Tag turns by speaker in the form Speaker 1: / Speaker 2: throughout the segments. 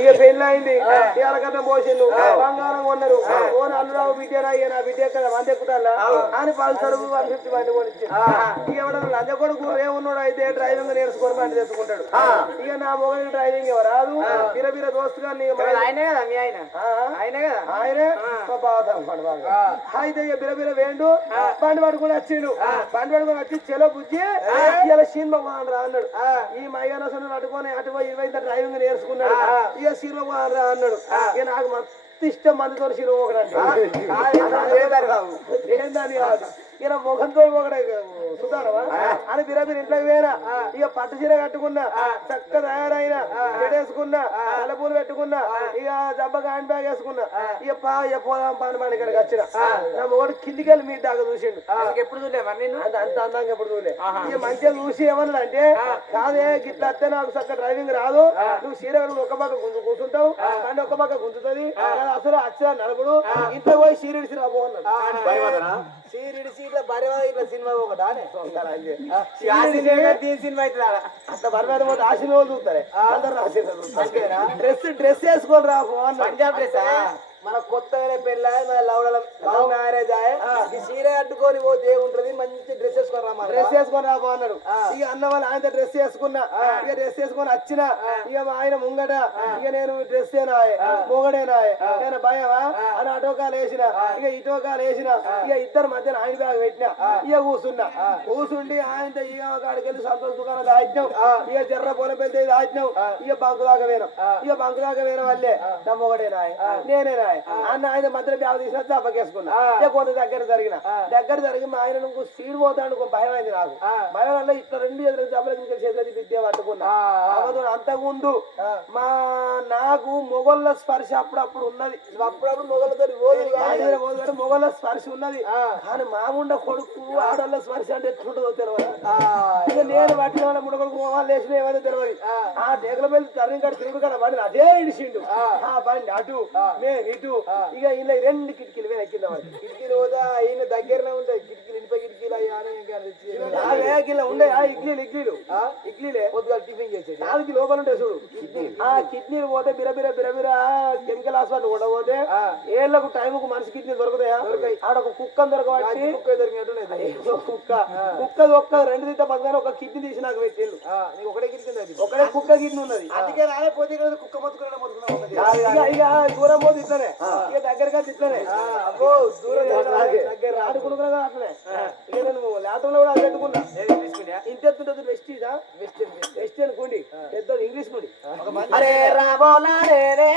Speaker 1: ఇక అయింది కథ పోసిండు బంగారం కొన్నారు. ఓన్ అల్లురావు బిడ్డరా నా బిడ్డ కదా మంది ఎక్కుతాలా అని పల్సడు వన్ ఫిఫ్టీ బండి కొనిచ్చి ఇక ఎవడన్నా లంచ కొడుకు ఏమున్నాడు అయితే డ్రైవింగ్ నేర్చుకొని బండి తెచ్చుకుంటాడు. ఇక నా మొగలి డ్రైవింగ్ రాదు? బిర బిర దోస్తు కానీ
Speaker 2: ఆయనే కదా మీ ఆయన? ఆయనే కదా?
Speaker 1: ఆయనే. అయితే ఇక బిర బిర వేండు బండి పడుకుని వచ్చిండు. బండి పడుకుని వచ్చి చెలో బుజ్జి ఇలా సినిమా రా అన్నాడు. ఈ మైగానోసన్ అటుకొని అటు పోయి ఇరవై డ్రైవింగ్ నేర్చుకున్నాడు. ఇక సినిమా రా అన్నాడు. ఇక నాకు మస్తు ఇష్టం మందితో ఒకటి
Speaker 2: బాబు.
Speaker 1: ఏందని కాదు. ఈయన ముఖంతో ఒకడే సుధారవా? అని బిరబిరి ఇంట్లోకి పోయినా ఇక పట్టు చీర కట్టుకున్నా చక్క తయారైన పెట్టేసుకున్నా తలపూలు పెట్టుకున్నా ఇక జబ్బగా హ్యాండ్ బ్యాగ్ వేసుకున్నా ఇక పా ఇక పోదాం పాని పాని ఇక్కడికి వచ్చిన. నా మొగడు కిందికి వెళ్ళి మీ దాకా చూసిండు.
Speaker 2: ఎప్పుడు మరి
Speaker 1: అంత అంత అందంగా ఎప్పుడు చూడలే. ఇక మంచిగా చూసి ఏమన్నా అంటే కాదే గిట్ల వస్తే నాకు చక్క డ్రైవింగ్ రాదు. నువ్వు చీర ఒక పక్క గుంజు కూర్చుంటావు. కానీ ఒక పక్క గుంజుతుంది. అసలు అచ్చా నడపడు ఇంట్లో పోయి సీరియడ్స్ రాబో అన్నాడు.
Speaker 2: సీట్ల భార్య ఇట్లా సినిమా ఒకటా దీని సినిమా అయితే
Speaker 1: అంత బరబాటు పోతే ఆశీర్వాదం చూస్తారే? అందరు డ్రెస్ డ్రెస్ వేసుకొని రా.
Speaker 2: పంజాబ్ డ్రెస్ మన కొత్తగానే పెళ్ళ మన లవ్ లవ్ మ్యారేజ్ అయ్యే ఈ చీర కట్టుకొని పోతే ఉంటది మంచి డ్రెస్ వేసుకొని రమ్మా
Speaker 1: డ్రెస్ వేసుకొని రా పో అన్నాడు ఇక అన్న వాళ్ళు ఆయన డ్రెస్ వేసుకున్నా ఇక డ్రెస్ వేసుకొని వచ్చిన ఇక మా ఆయన ముంగట ఇక నేను డ్రెస్ ఏనాయే మొగడేనాయే నేను భయమా అని అటోకాలు వేసిన ఇక ఇటోకాలు వేసిన ఇక ఇద్దరు మధ్యన ఆయన బ్యాగ్ పెట్టిన ఇక కూర్చున్నా కూర్చుండి ఆయనతో ఇక కాడికి వెళ్ళి సంతోష్ దుకాణం దాచినాం ఇక జర్ర పొలం పెళ్తే దాచినాం ఇక బంకు దాకా వేరం ఇక బంకు దాకా వేరం వల్లే నా మొగడేనాయే నేనేనాయే అన్న ఆయన మధ్యలో బ్యాగ్ తీసిన దెబ్బకేసుకున్నా ఇక కొంత దగ్గర జరిగిన. దగ్గర జరిగి మా ఆయన నువ్వు సీడ్ పోతాడు భయం అయింది నాకు. భయం వల్ల ఇట్లా రెండు ఎదురు దెబ్బలు చేతులు విద్య పట్టుకున్నా. అంతకుముందు మా నాకు మొగళ్ళ స్పర్శ అప్పుడప్పుడు ఉన్నది.
Speaker 2: అప్పుడప్పుడు మొగలతో పోదు
Speaker 1: మొగళ్ళ స్పర్శ ఉన్నది. కానీ మాముండ కొడుకు ఆడళ్ళ స్పర్శ అంటే ఎట్లుంటుందో తెలియదు ఇక నేను పట్టిన వాళ్ళ ముడ కొడుకు వాళ్ళు వేసిన ఏమైనా తెలియదు ఆ. టేకల మీద టర్నింగ్ కాడ బండి అదే ఇడిచిండు ఆ. బండి అటు. మేము ఇటు. ఇక ఇలా రెండు కిటికీలు మీద కింద పడి.
Speaker 2: కిటికీలు పోతా ఈయన దగ్గరనే ఉంటాయి. కిటికీలు ఇనుప కిటికీలు అయ్యా
Speaker 1: కిలో ఉండే. ఆ ఇడ్లీలు ఇడ్లీలు. ఇడ్లీలే.
Speaker 2: పొద్దుగా టిఫిన్ చేసేది.
Speaker 1: నాలుగు లోపల ఉంటాయి చూడు. ఆ కిడ్నీలు పోతే బిరబిర బిరబిర కెమికల్ హాస్పిటల్ కూడా పోతే ఏళ్ళకు టైంకు మనిషి కిడ్నీ దొరుకుతాయా? ఆడ ఒక కుక్క దొరకబట్టి
Speaker 2: కుక్క దొరికినట్టు
Speaker 1: కుక్క. కుక్క ఒక్క రెండు దిద్ద పక్కన ఒక కిడ్నీ తీసి నాకు పెట్టిండు.
Speaker 2: నీకు ఒకటే కిటికీ అది
Speaker 1: ఒకటే కుక్క కిడ్నీ ఉన్నది.
Speaker 2: అందుకే రాలే పోతే కుక్క మొత్తుకున్నా మొత్తుకున్నా
Speaker 1: ఇక దూరం పోతే ఇట్లనే. ఇక దగ్గరగా ఇట్లనే.
Speaker 2: అబ్బో దూరం
Speaker 1: దగ్గర ఆడుకున్నా అట్లనే. ఇక నేను లేటంలో కూడా అది పెట్టుకున్నా. ఇంత ఎత్తుంటుంది వెస్టీజా వెస్టర్న్ కుండి పెద్ద ఇంగ్లీష్ కుండి
Speaker 2: అరే రాబోలా రే రే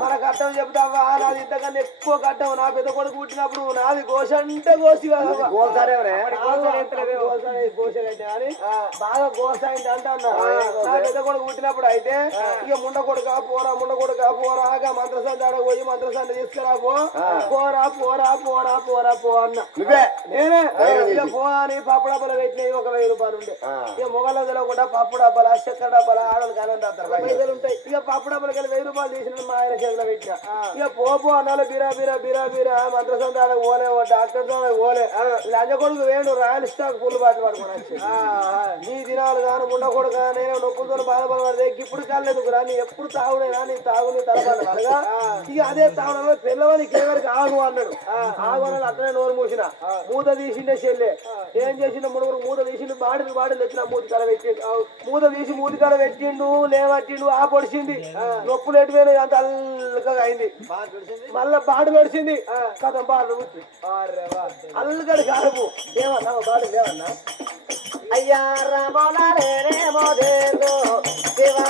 Speaker 1: మన కట్టం చెప్తావా నాది ఇంతకన్నా ఎక్కువ కట్టం నా పెద్ద కొడుకు పుట్టినప్పుడు నాది గోష అంటే గోసి అని బాగా గోస అయింది అంట అన్న. నా పెద్ద కొడుకు పుట్టినప్పుడు అయితే ఇక ముండ కొడుక పోరా ముండ కొడుక పోరా ఆగా మంత్రసాన్ని ఆడ పోయి మంత్రసాన్ని తీసుకురా పోరా పోరా పోరా పోరా పో అన్న.
Speaker 3: నువ్వే.
Speaker 1: నేనే. ఇక పో అని పప్పు డబ్బాలు పెట్టినవి ఒక వెయ్యి రూపాయలు ఉండే. ఇక మొగల తెలియకుండా పప్పు డబ్బాలు చక్కెర డబ్బాలు ఆడలు పైసలు ఉంటాయి. ఇక పప్పు డబ్బాలు కలిసి వెయ్యి రూపాయలు తీసిన ఆయన చేతిలో పెట్టిన. ఇక పోపు అన్నాలు బిరా బిరా బిరా బిరా మంత్రసం దానికి పోలే డాక్టర్ దానికి పోలే లంజ కొడుకు వేణు రాయల్ స్టాక్ పుల్లు బాటి పడుకుని నీ దినాలు కాను ముండ కొడుక నేను నొప్పులతో బాధపడబడితే ఇప్పుడు కాలేదు రా నీ ఎప్పుడు తాగుడైనా నీ తాగు నీ అనగా ఇక అదే తాగడంలో పిల్లవాడి కేవరికి ఆగు అన్నాడు. ఆగు అన్నాడు అట్లనే నోరు మూసిన. మూత తీసిండే చెల్లె. ఏం చేసిండు ముడుగురు మూత తీసిండు బాడీలు బాడీలు వచ్చిన మూతి కాడ పెట్టిండు. మూత తీసి మూతి కాడ పెట్టిండు లేవట్టిండు ఆ పొడిచింది. నొప్పులు ఎటు పోయినాయి అంత అల్లగా అయింది. మళ్ళా బాడు పెడిచింది కథం బాడు అల్లగడి కాదు. ఏమన్నా బాడు లేవన్నా?
Speaker 2: అయ్యా రాబోలా రే రే మోజేతో దేవా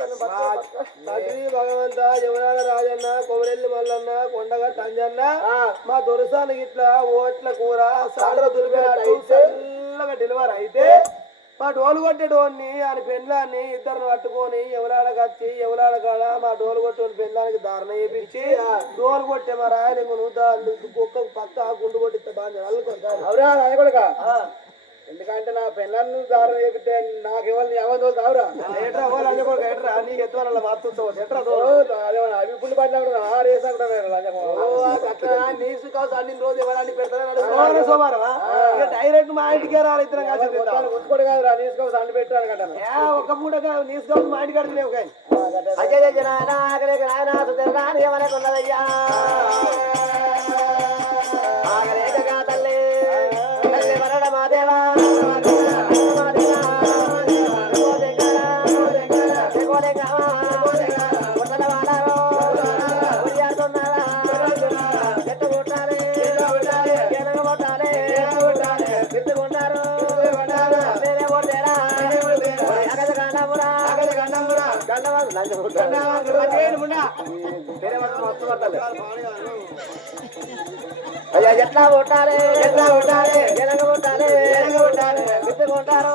Speaker 1: తండ్రి భగవంత యమునాడ రాజన్న కొమరెల్లి మల్లన్న కొండగట్ట అంజన్న మా దొరసానికి ఇట్లా ఓట్ల కూర సాగర దులిపినట్టు చల్లగా డెలివరీ అయితే మా డోలు కొట్టేటోన్ని ఆయన పెండ్లాన్ని ఇద్దరిని పట్టుకొని ఎవలాడకి వచ్చి ఎవలాడ కాడ మా డోలు కొట్టేవాడి పెండ్లానికి దారుణ చేపించి డోలు కొట్టే మా రాయన కుక్క పక్క గుండు కొట్టిస్తే బాగా
Speaker 2: అది కూడా ఎందుకంటే నా పిల్లలను దారి చెప్తే నాకు ఇవ్వాలి ఎవరు కావురా
Speaker 1: ఎట్రా వాళ్ళు ఎట్రా? నీ ఎత్తువల్ల మాత్రం ఎట్రా
Speaker 2: అవి పుల్లి పట్టిన నీసు అన్ని రోజు ఎవరని పెడతారు?
Speaker 1: సోమవారం సోమవారమా? డైరెక్ట్ మా ఇంటికే రాలి ఇద్దరం కలిసి.
Speaker 2: ఉంచుకోడు కాదురా నీసు కావచ్చు అన్ని పెట్టాను కదా
Speaker 1: ఒక్క పూట నీసుకోవచ్చు మా ఇంటికి అడిగిలేవు కానీ.
Speaker 2: అజయ జనాన ఆగలే నాయన ఏమనుకున్నదయ్యా ఆగలేకగా అయ్యా ఎట్లా కొట్టాలి ఎట్లా కొట్టాలి ఎనగ కొట్టాలి ఎనగ కొట్టాలి విత్తు కొట్టారు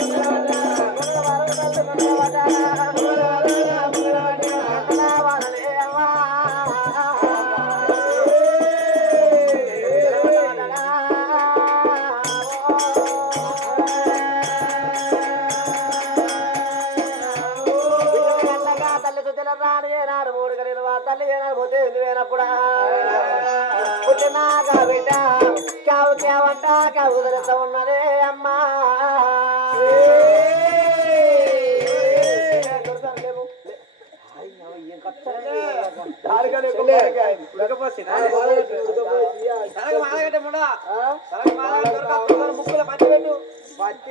Speaker 2: ఏనాడు మూడు కలిగిన తల్లి ఏనాడు పోతే ఎందుకు పోయినప్పుడా పుట్టినాక బిడ్డ కావు కావంట కావు ఉదరత ఉన్నదే అమ్మా.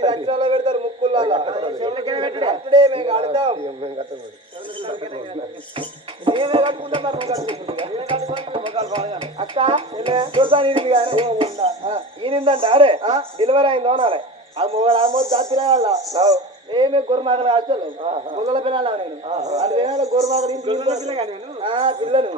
Speaker 1: దక్షిణలో పెడతారు ముక్కుల్లో అప్పుడే మేము కడతాం ఈయనందంట అరే డెలివరీ అయిందో అనాలి ఆ మొగలు ఆ మొదటి దాని పిల్లల ఏమే గొర్రెమాకలు అసలు. మొగల పిల్లల నేను. అది పిల్లల. గొర్రెమాకలు ఇంటి పిల్లను పిల్లను